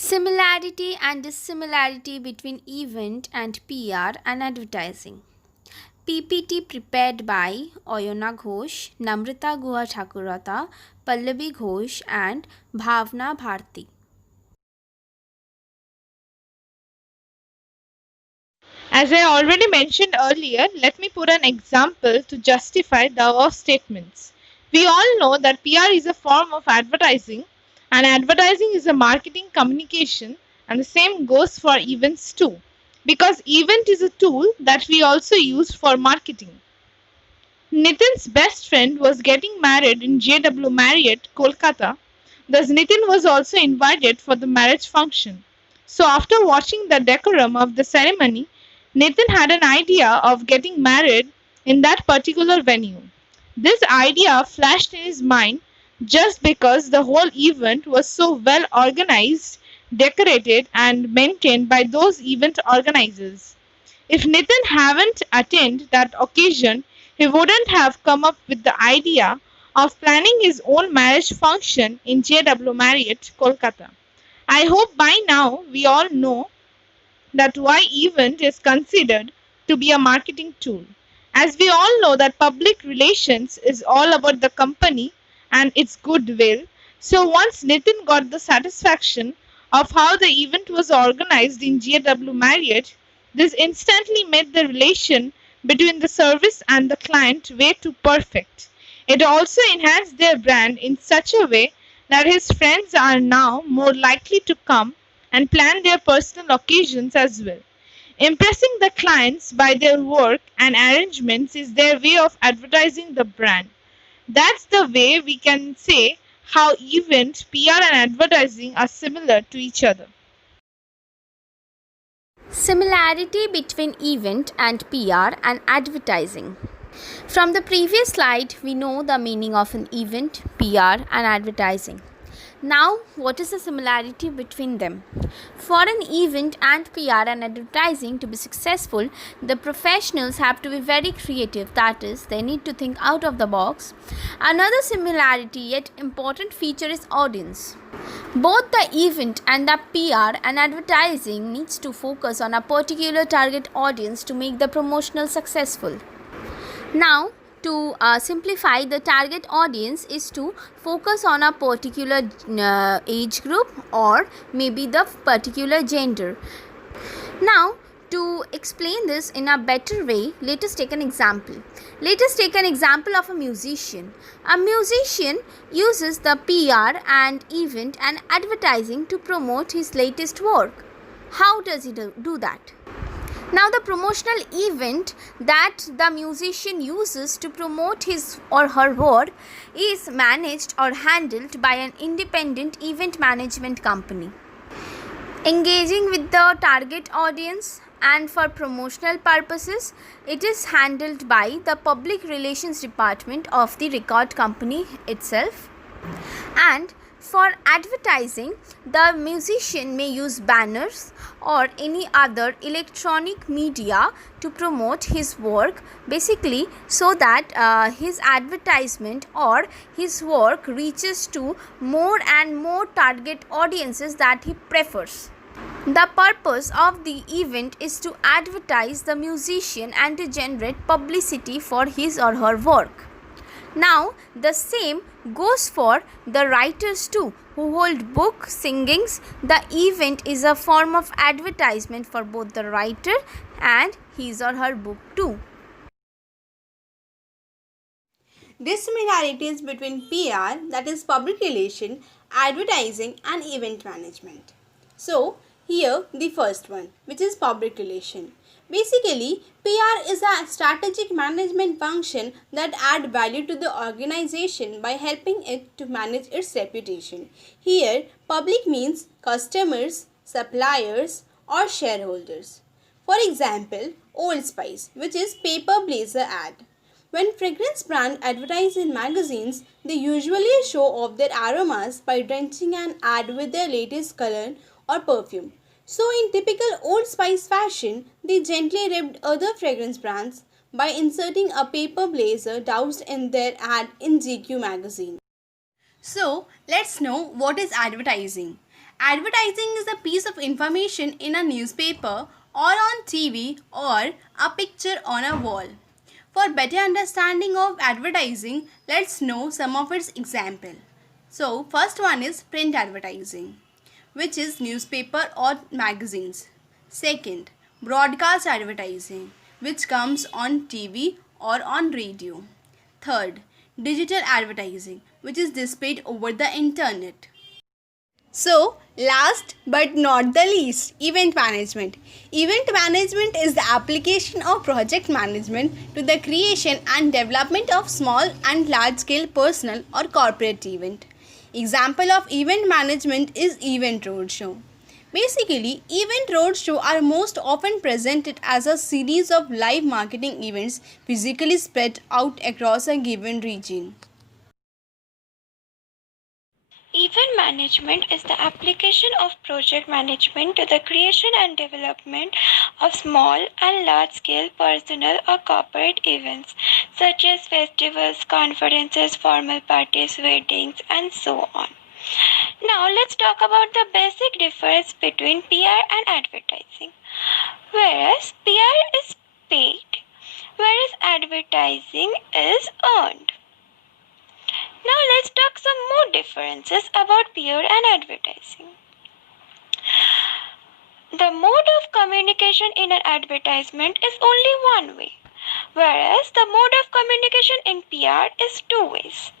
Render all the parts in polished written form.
Similarity and dissimilarity between event and PR and advertising. PPT prepared by Oyona Ghosh, Namrita Guha Thakurata, Pallavi Ghosh, and Bhavna Bharti. As I already mentioned earlier, let me put an example to justify the above statements. We all know that PR is a form of advertising, and advertising is a marketing communication, and the same goes for events too. Because event is a tool that we also use for marketing. Nitin's best friend was getting married in JW Marriott, Kolkata. Thus, Nitin was also invited for the marriage function. So, after watching the decorum of the ceremony, Nitin had an idea of getting married in that particular venue. This idea flashed in his mind just because the whole event was so well organized, decorated, and maintained by those event organizers. If Nitin hadn't attended that occasion, he wouldn't have come up with the idea of planning his own marriage function in JW Marriott, Kolkata. I hope by now we all know that why event is considered to be a marketing tool. As we all know that public relations is all about the company and its goodwill. So once Nitin got the satisfaction of how the event was organized in JW Marriott, this instantly made the relation between the service and the client way too perfect. It also enhanced their brand in such a way that his friends are now more likely to come and plan their personal occasions as well. Impressing the clients by their work and arrangements is their way of advertising the brand. That's the way we can say how event, PR, and advertising are similar to each other. Similarity between event and PR and advertising. From the previous slide, we know the meaning of an event, PR, and advertising. Now, what is the similarity between them? For an event and PR and advertising to be successful, the professionals have to be very creative, that is, they need to think out of the box. Another similarity yet important feature is audience. Both the event and the PR and advertising needs to focus on a particular target audience to make the promotional successful. Now, to simplify, the target audience is to focus on a particular age group or maybe the particular gender. Now, to explain this in a better way, let us take an example. Let us take an example of a musician. A musician uses the PR and event and advertising to promote his latest work. How does he do that? Now, the promotional event that the musician uses to promote his or her work is managed or handled by an independent event management company. Engaging with the target audience and for promotional purposes, it is handled by the public relations department of the record company itself. And for advertising, the musician may use banners or any other electronic media to promote his work, basically so that his advertisement or his work reaches to more and more target audiences that he prefers. The purpose of the event is to advertise the musician and to generate publicity for his or her work. Now, the same goes for the writers too, who hold book singings. The event is a form of advertisement for both the writer and his or her book too. Dissimilarities between PR, that is public relation, advertising and event management. So, here the first one, which is public relation. Basically, PR is a strategic management function that add value to the organization by helping it to manage its reputation. Here, public means customers, suppliers or shareholders. For example, Old Spice, which is paper blazer ad. When fragrance brands advertise in magazines, they usually show off their aromas by drenching an ad with their latest color or perfume. So, in typical Old Spice fashion, they gently ribbed other fragrance brands by inserting a paper blazer doused in their ad in GQ magazine. So, let's know what is advertising. Advertising is a piece of information in a newspaper or on TV or a picture on a wall. For better understanding of advertising, let's know some of its example. So, first one is print advertising, which is newspaper or magazines. Second, broadcast advertising, which comes on TV or on radio. Third, digital advertising, which is displayed over the internet. So, last but not the least, event management. Event management is the application of project management to the creation and development of small and large scale personal or corporate event. Example of event management is event roadshow. Basically, event roadshow are most often presented as a series of live marketing events physically spread out across a given region. Event management is the application of project management to the creation and development of small and large scale personal or corporate events such as festivals, conferences, formal parties, weddings, and so on. Now let's talk about the basic difference between PR and advertising. Whereas PR is paid, whereas advertising is earned. Now let's talk some more differences about PR and advertising. The mode of communication in an advertisement is only one way, whereas the mode of communication in PR is two ways.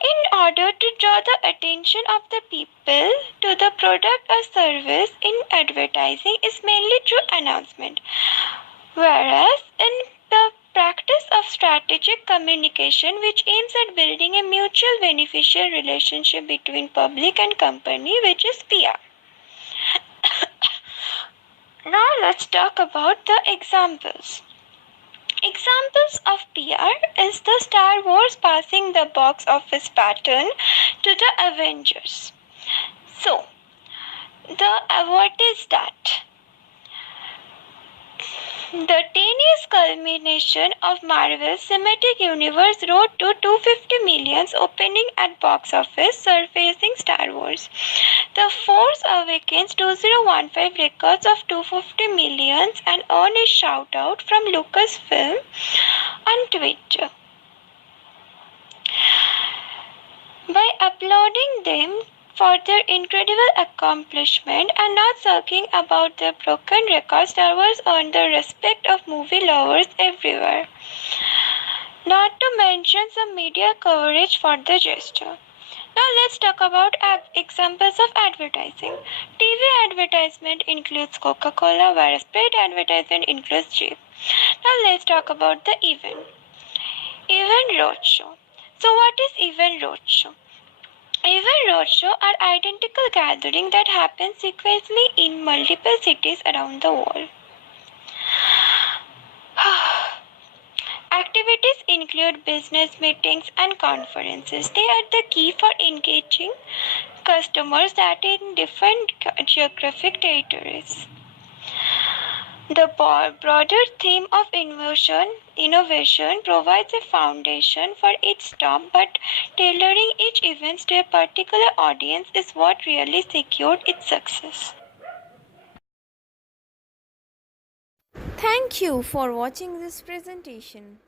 In order to draw the attention of the people to the product or service in advertising is mainly through announcement, whereas in the practice of strategic communication which aims at building a mutual beneficial relationship between public and company, which is PR. Now let's talk about the examples. Examples of PR is the Star Wars passing the box office baton to the Avengers. So, what is that? The 10-year culmination of Marvel's Cinematic Universe road to 250 millions opening at box office, surpassing Star Wars. The Force Awakens 2015 records of 250 millions and earned a shout out from Lucasfilm on Twitter. By applauding them for their incredible accomplishment and not sulking about their broken records, Star Wars earned the respect of movie lovers everywhere. Not to mention some media coverage for the gesture. Now let's talk about examples of advertising. TV advertisement includes Coca-Cola, whereas print advertisement includes Jeep. Now let's talk about the event. Event roadshow. So what is event roadshow? Event roadshow are identical gatherings that happen sequentially in multiple cities around the world. Activities include business meetings and conferences. They are the key for engaging customers that in different geographic territories. The broader theme of innovation provides a foundation for each stop, but tailoring each event to a particular audience is what really secured its success. Thank you for watching this presentation.